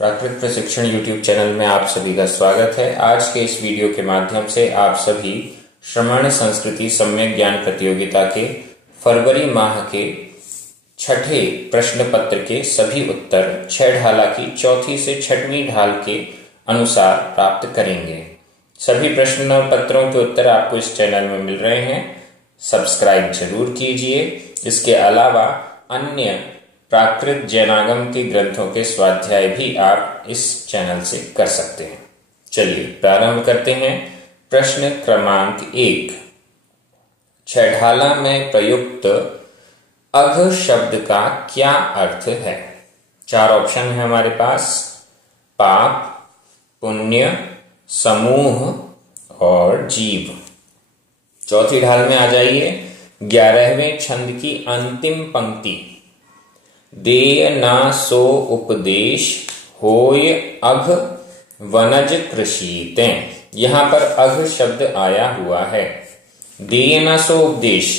प्राकृत प्रशिक्षण YouTube channel में आप सभी का स्वागत है। आज के इस वीडियो के माध्यम से आप सभी श्रमण संस्कृति सम्यक ज्ञान प्रतियोगिता के फरवरी माह के छठे प्रश्न पत्र के सभी उत्तर 6 ढाला की चौथी से 6वीं ढाल के अनुसार प्राप्त करेंगे। सभी प्रश्न पत्रों के उत्तर आपको इस चैनल में मिल रहे हैं, सब्सक्राइब जरूर कीजिए। इसके अलावा अन्य प्राकृत जैनागम के ग्रंथों के स्वाध्याय भी आप इस चैनल से कर सकते हैं। चलिए प्रारंभ करते हैं। प्रश्न क्रमांक 1, 6 ढाला में प्रयुक्त अघ शब्द का क्या अर्थ है? 4 ऑप्शन है हमारे पास, पाप, पुण्य, समूह और जीव। चौथी ढाल में आ जाइए। 11वें छंद की अंतिम पंक्ति, देय ना सो उपदेश होय अघ वनज कृषितें। यहां पर अघ शब्द आया हुआ है। देय ना सो उपदेश,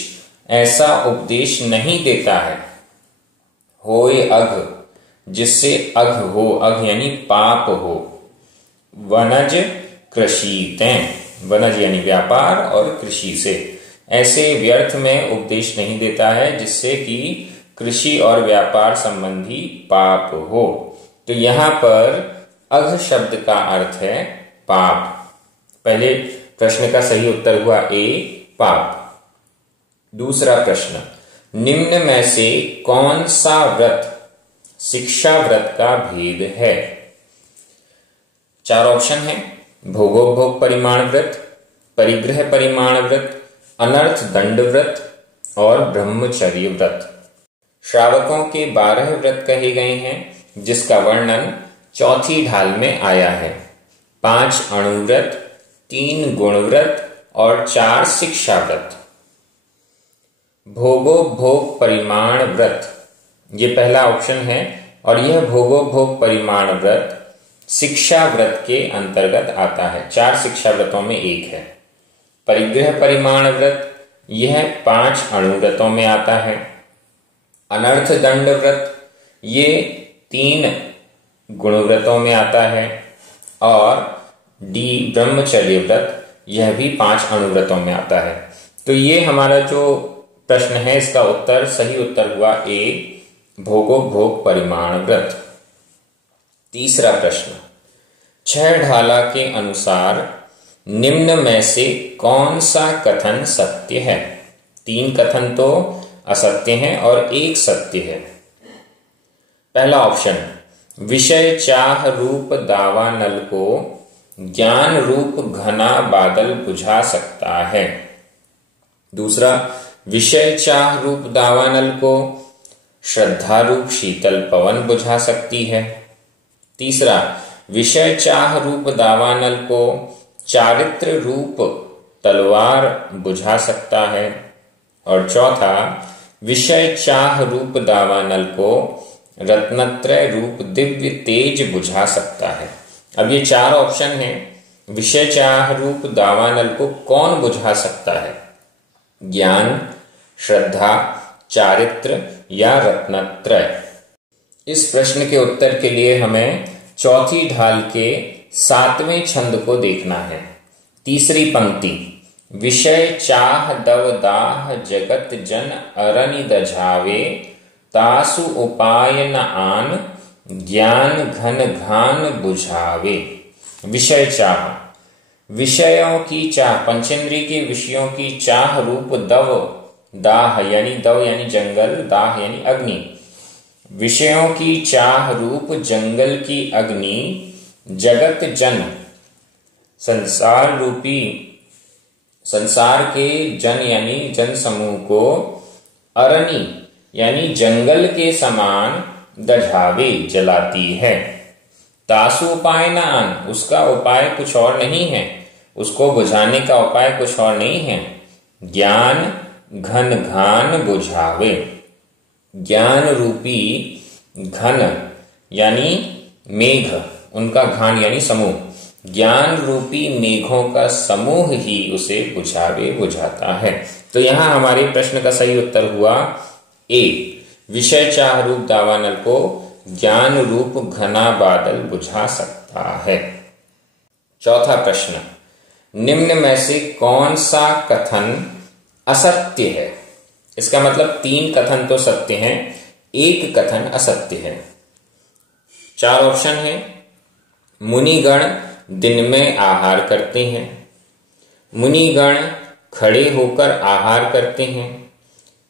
ऐसा उपदेश नहीं देता है। होय अघ, जिससे अघ हो, अघ यानी पाप हो। वनज कृषितें, वनज यानी व्यापार और कृषि से, ऐसे व्यर्थ में उपदेश नहीं देता है जिससे कि कृषि और व्यापार संबंधी पाप हो। तो यहां पर अघ शब्द का अर्थ है पाप। पहले प्रश्न का सही उत्तर हुआ ए, पाप। दूसरा प्रश्न, निम्न में से कौन सा व्रत शिक्षा व्रत का भेद है? 4 ऑप्शन है, भोगोपभोग परिमाण व्रत, परिग्रह परिमाण व्रत, अनर्थ दंड व्रत और ब्रह्मचर्य व्रत। श्रावकों के 12 व्रत कहे गए हैं जिसका वर्णन चौथी ढाल में आया है। 5 अणुव्रत, 3 गुणव्रत और 4 शिक्षा व्रत। भोगोपभोग परिमाण व्रत, ये पहला ऑप्शन है और यह भोगोपभोग परिमाण व्रत शिक्षा व्रत के अंतर्गत आता है। 4 शिक्षा व्रतों में एक है। परिग्रह परिमाण व्रत, यह 5 अणुव्रतों में आता है। अनर्थ दंड व्रत, ये 3 गुणव्रतों में आता है। और डी ब्रह्मचर्य व्रत, यह भी 5 अणुव्रतों में आता है। तो ये हमारा जो प्रश्न है इसका उत्तर, सही उत्तर हुआ ए, भोगोपभोग परिमाण व्रत। तीसरा प्रश्न, 6 ढाला के अनुसार निम्न में से कौन सा कथन सत्य है? 3 कथन तो असत्य हैं और 1 सत्य है। पहला ऑप्शन, विषय चाह रूप दावानल को ज्ञान रूप घना बादल बुझा सकता है। दूसरा, विषय चाह रूप दावानल को श्रद्धा रूप शीतल पवन बुझा सकती है। तीसरा, विषय चाह रूप दावानल को चारित्र रूप तलवार बुझा सकता है। और चौथा, विषय चाह रूप दावानल को रत्नत्रय रूप दिव्य तेज बुझा सकता है। अब ये 4 ऑप्शन हैं। विषय चाह रूप दावानल को कौन बुझा सकता है? ज्ञान, श्रद्धा, चारित्र या रत्नत्रय? इस प्रश्न के उत्तर के लिए हमें चौथी ढाल के 7वें छंद को देखना है। तीसरी पंक्ति, विषय चाह दव दाह जगत जन अरनि दझावे तासु उपाय न आन ज्ञान घन घान बुझावे। विषय चाह, विषयों की चाह, पंचेंद्रिय के विषयों की चाह रूप दव, दाह यानी दव यानी जंगल, दाह यानी अग्नि। विषयों की चाह रूप जंगल की अग्नि जगत जन, संसार रूपी, संसार के जन यानी जन समूह को अरणी यानी जंगल के समान दझावे जलाती है। तासु उपाय न आन, उसका उपाय कुछ और नहीं है, उसको बुझाने का उपाय कुछ और नहीं है। ज्ञान घन घान बुझावे, ज्ञान रूपी घन यानी मेघ, उनका घान यानी समूह, ज्ञान रूपी मेघों का समूह ही उसे बुझावे, बुझाता है। तो यहां हमारे प्रश्न का सही उत्तर हुआ ए, विषय चाह रूप दावानल को ज्ञान रूप घना बादल बुझा सकता है। चौथा प्रश्न, निम्न में से कौन सा कथन असत्य है? इसका मतलब 3 कथन तो सत्य हैं, 1 कथन असत्य है। 4 ऑप्शन है। मुनिगण दिन में आहार करते हैं, मुनिगण खड़े होकर आहार करते हैं,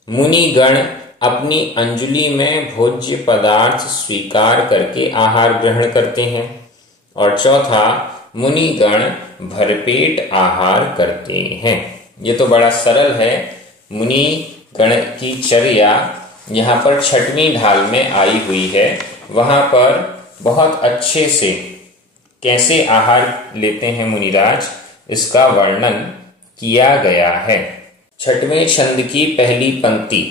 मुनिगण अपनी अंजलि में भोज्य पदार्थ स्वीकार करके आहार ग्रहण करते हैं, और चौथा, मुनिगण भरपेट आहार करते हैं। ये तो बड़ा सरल है। मुनि गण की चर्या यहाँ पर 6वीं ढाल में आई हुई है। वहां पर बहुत अच्छे से कैसे आहार लेते हैं मुनिराज, इसका वर्णन किया गया है। 6वें छंद की पहली पंक्ति,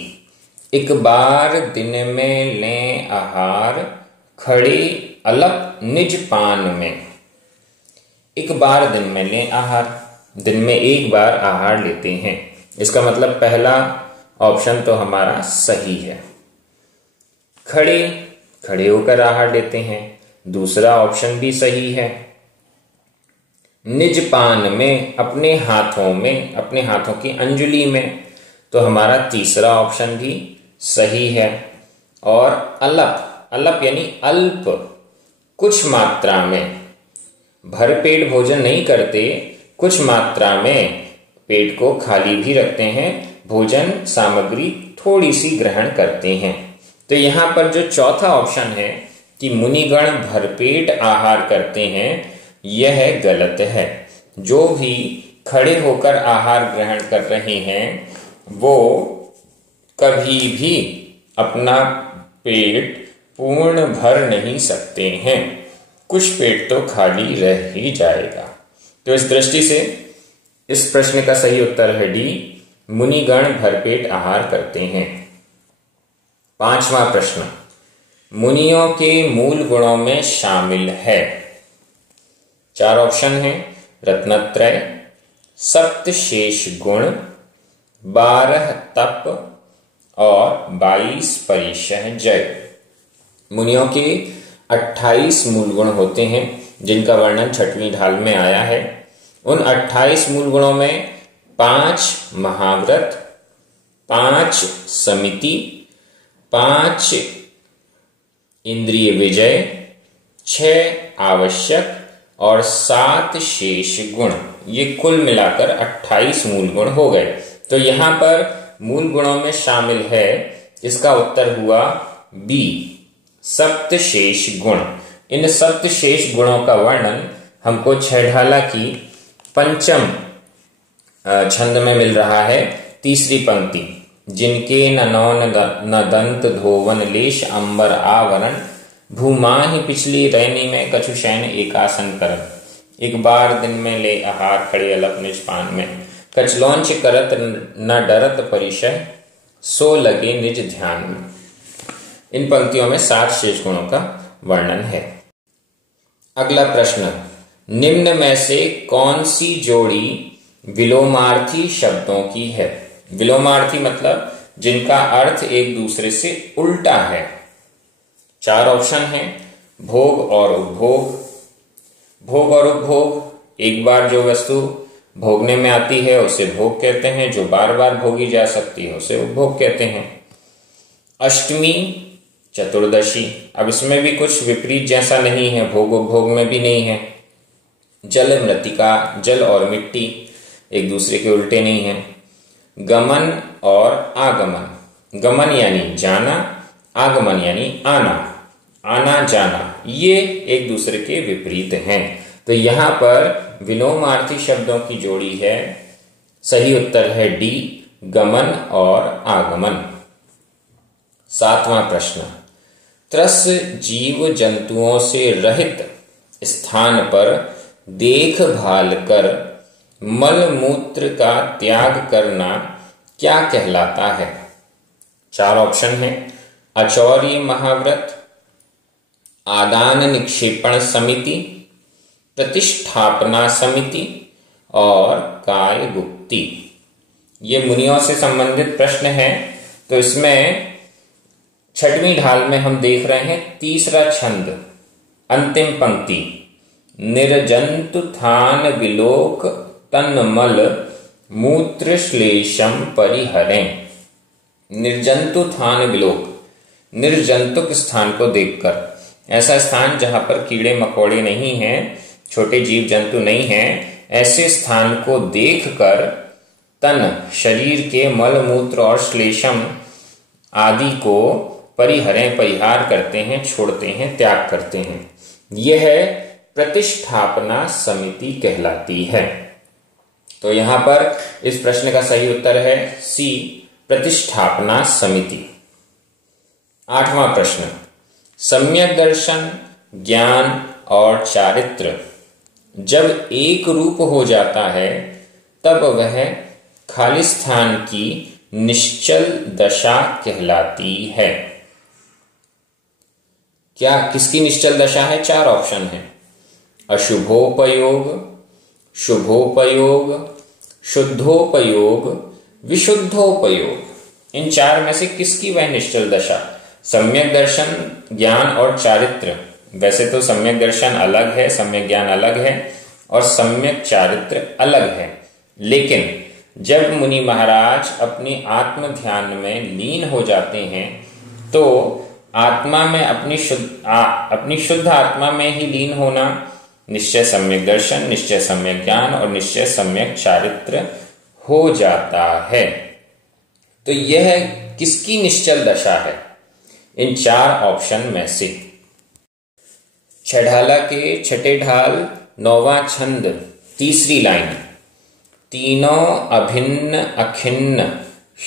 एक बार दिन में लें आहार, खड़े अलप निज पान में। एक बार दिन में लें आहार, दिन में एक बार आहार लेते हैं। इसका मतलब पहला ऑप्शन तो हमारा सही है। खड़े होकर आहार लेते हैं, दूसरा ऑप्शन भी सही है। निज पान में, अपने हाथों में, अपने हाथों की अंजलि में, तो हमारा तीसरा ऑप्शन भी सही है। और अलप यानी अल्प, कुछ मात्रा में, भरपेट भोजन नहीं करते, कुछ मात्रा में पेट को खाली भी रखते हैं, भोजन सामग्री थोड़ी सी ग्रहण करते हैं। तो यहां पर जो चौथा ऑप्शन है कि मुनिगण भरपेट आहार करते हैं, यह गलत है। जो भी खड़े होकर आहार ग्रहण कर रहे हैं वो कभी भी अपना पेट पूर्ण भर नहीं सकते हैं, कुछ पेट तो खाली रह ही जाएगा। तो इस दृष्टि से इस प्रश्न का सही उत्तर है डी, मुनिगण भरपेट आहार करते हैं। 5वां प्रश्न, मुनियों के मूल गुणों में शामिल है। 4 ऑप्शन है। रत्नत्रय, सप्तशेष गुण, 12 तप और 22 परिशह जय। मुनियों के 28 मूल गुण होते हैं जिनका वर्णन 6वीं ढाल में आया है। उन 28 मूल गुणों में 5 महाव्रत, 5 समिति, 5 इंद्रिय विजय, 6 आवश्यक और 7 शेष गुण, ये कुल मिलाकर 28 मूल गुण हो गए। तो यहां पर मूल गुणों में शामिल है, इसका उत्तर हुआ बी, सप्तशेष गुण। इन सप्तशेष गुणों का वर्णन हमको 6 ढाला की 5म छंद में मिल रहा है। 3री पंक्ति, जिनके न दंत धोवन लेश अंबर आवरण, भूमाहि पिछली रैनी में कछु शयन एकासन करत। एक बार दिन में ले आहार, खड़े अलप निज पान में, कचलौंच करत न डरत परिशय, सो लगे निज ध्यान में। इन पंक्तियों में 7 शेष गुणों का वर्णन है। अगला प्रश्न, निम्न में से कौन सी जोड़ी विलोमार्थी शब्दों की है? विलोमार्थी मतलब जिनका अर्थ एक दूसरे से उल्टा है। 4 ऑप्शन हैं। भोग और उपभोग। भोग और उपभोग, एक बार जो वस्तु भोगने में आती है उसे भोग कहते हैं, जो बार बार भोगी जा सकती है उसे उपभोग कहते हैं। अष्टमी, चतुर्दशी, अब इसमें भी कुछ विपरीत जैसा नहीं है, भोग उपभोग में भी नहीं है। जल मृतिका, जल और मिट्टी एक दूसरे के उल्टे नहीं है। गमन और आगमन, गमन यानी जाना, आगमन यानी आना, आना जाना, ये एक दूसरे के विपरीत हैं। तो यहां पर विलोमार्थी शब्दों की जोड़ी है। सही उत्तर है डी, गमन और आगमन। 7वां प्रश्न, त्रस जीव जंतुओं से रहित स्थान पर देखभाल कर मल मूत्र का त्याग करना क्या कहलाता है? 4 ऑप्शन है। अचौरी महाव्रत, आदान निक्षेपण समिति, प्रतिष्ठापना समिति और काय गुप्ती। ये मुनियों से संबंधित प्रश्न है। तो इसमें छठवीं ढाल में हम देख रहे हैं तीसरा छंद, अंतिम पंक्ति, निर्जंतु थान विलोक तन्मल मूत्र श्लेषम परिहरें। निर्जंतु थान विलोक, निर्जंतुक स्थान को देखकर, ऐसा स्थान जहां पर कीड़े मकोड़े नहीं हैं, छोटे जीव जंतु नहीं हैं, ऐसे स्थान को देखकर तन, शरीर के मल मूत्र और श्लेषम आदि को परिहरें, परिहार करते हैं, छोड़ते हैं, त्याग करते हैं। यह प्रतिष्ठापना समिति कहलाती है। तो यहां पर इस प्रश्न का सही उत्तर है सी, प्रतिष्ठापना समिति। 8वां प्रश्न, सम्यक दर्शन, ज्ञान और चारित्र जब एक रूप हो जाता है तब वह खाली स्थान की निश्चल दशा कहलाती है। क्या किसकी निश्चल दशा है? 4 ऑप्शन है, अशुभोपयोग, शुभोपयोग, शुद्धोपयोग, विशुद्धोपयोग। इन 4 में से किसकी वह निश्चल दशा? सम्यक दर्शन, ज्ञान और चारित्र। वैसे तो सम्यक दर्शन अलग है, सम्यक ज्ञान अलग है और सम्यक चारित्र अलग है, लेकिन जब मुनि महाराज अपनी आत्म ध्यान में लीन हो जाते हैं तो आत्मा में अपनी शुद्ध आत्मा में ही लीन होना निश्चय सम्यक दर्शन, निश्चय सम्यक ज्ञान और निश्चय सम्यक चारित्र हो जाता है। तो यह किसकी निश्चल दशा है? इन 4 ऑप्शन में से। छठाला के छठे ढाल 9वां छंद, तीसरी लाइन, तीनों अभिन्न अखिन्न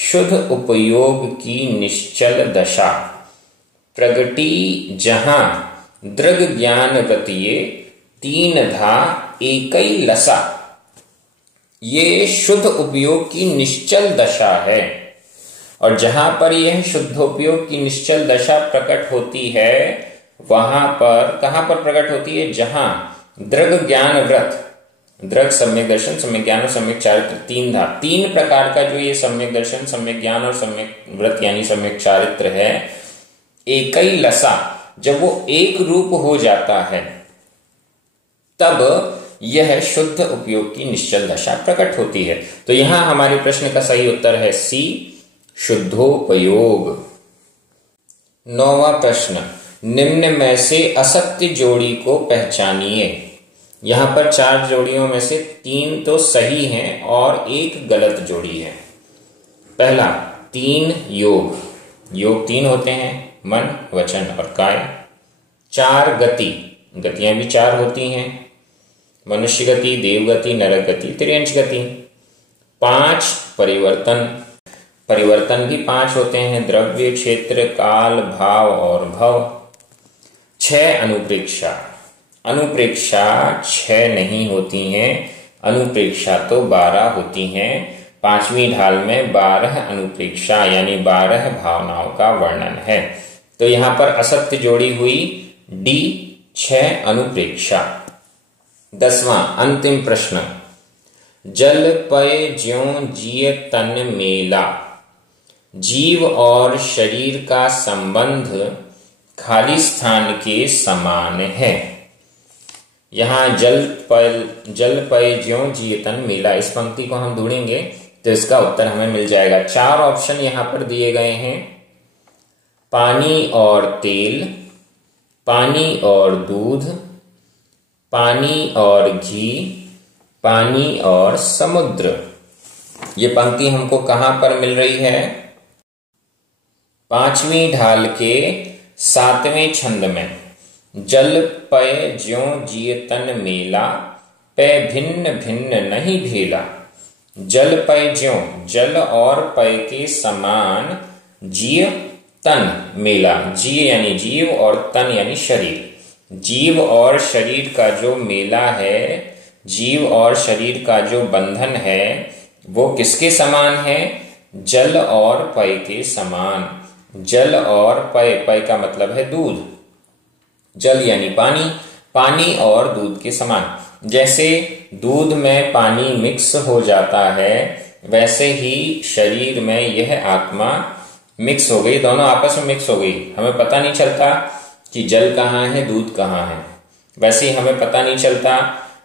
शुद्ध उपयोग की निश्चल दशा प्रगटी जहां दृग ज्ञान वृतिये तीन धा एकई लसा। ये शुद्ध उपयोग की निश्चल दशा है और जहां पर यह शुद्ध उपयोग की निश्चल दशा प्रकट होती है वहां पर, कहां पर प्रकट होती है? जहां दृग ज्ञान व्रत, दृग सम्यक दर्शन, सम्यक ज्ञान और सम्यक चारित्र, 3 धा, 3 प्रकार का जो ये सम्यक दर्शन, सम्यक ज्ञान और सम्यक व्रत यानी सम्यक चारित्र है, एकई लसा, जब वो एक रूप हो जाता है तब यह शुद्ध उपयोग की निश्चल दशा प्रकट होती है। तो यहां हमारे प्रश्न का सही उत्तर है सी, शुद्धोपयोग। 9वां प्रश्न, निम्न में से असत्य जोड़ी को पहचानिए। यहां पर 4 जोड़ियों में से 3 तो सही हैं और 1 गलत जोड़ी है। पहला, 3 योग, योग 3 होते हैं, मन, वचन और काय। 4 गति, गतियां भी 4 होती हैं, मनुष्य गति, देव गति, नरक गति, त्रियंश गति। 5 परिवर्तन, परिवर्तन भी 5 होते हैं, द्रव्य, क्षेत्र, काल, भाव और भव। 6 अनुप्रेक्षा, अनुप्रेक्षा 6 नहीं होती हैं, अनुप्रेक्षा तो 12 होती हैं। 5वीं ढाल में 12 अनुप्रेक्षा यानी 12 भावनाओं का वर्णन है। तो यहां पर असत्य जोड़ी हुई डी, 6 अनुप्रेक्षा। 10वां अंतिम प्रश्न, जल पय ज्यों जिय तन मेला। जीव और शरीर का संबंध खाली स्थान के समान है। यहां जल पय ज्यों जिय तन मेला, इस पंक्ति को हम ढूंढेंगे तो इसका उत्तर हमें मिल जाएगा। 4 ऑप्शन यहां पर दिए गए हैं, पानी और तेल, पानी और दूध, पानी और घी, पानी और समुद्र। ये पंक्ति हमको कहां पर मिल रही है? 5वीं ढाल के 7वें छंद में। जल पय ज्यों जिय तन मेला, पय भिन्न भिन्न नहीं भेला। जल पय ज्यों, जल और पय के समान, जिय तन मेला, जीव यानी जीव और तन यानी शरीर। जीव और शरीर का जो मेला है, जीव और शरीर का जो बंधन है वो किसके समान है? जल और पय के समान। जल और पय, पय का मतलब है दूध, जल यानी पानी, पानी और दूध के समान। जैसे दूध में पानी मिक्स हो जाता है वैसे ही शरीर में यह आत्मा मिक्स हो गई, दोनों आपस में मिक्स हो गई। हमें पता नहीं चलता कि जल कहाँ है, दूध कहाँ है। वैसे ही हमें पता नहीं चलता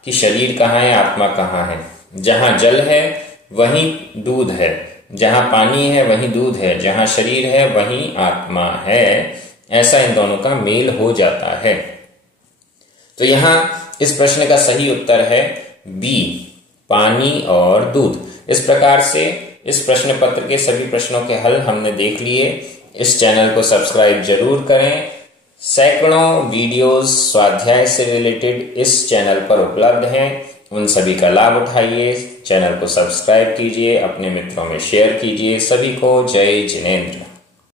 कि शरीर कहाँ है, आत्मा कहाँ है। जहां जल है वहीं दूध है, जहां पानी है वहीं दूध है, जहां शरीर है वहीं आत्मा है। ऐसा इन दोनों का मेल हो जाता है। तो यहां इस प्रश्न का सही उत्तर है बी, पानी और दूध। इस प्रकार से इस प्रश्न पत्र के सभी प्रश्नों के हल हमने देख लिए। इस चैनल को सब्सक्राइब जरूर करें। सैकड़ों वीडियोस स्वाध्याय से रिलेटेड इस चैनल पर उपलब्ध हैं, उन सभी का लाभ उठाइए। चैनल को सब्सक्राइब कीजिए, अपने मित्रों में शेयर कीजिए। सभी को जय जिनेंद्र।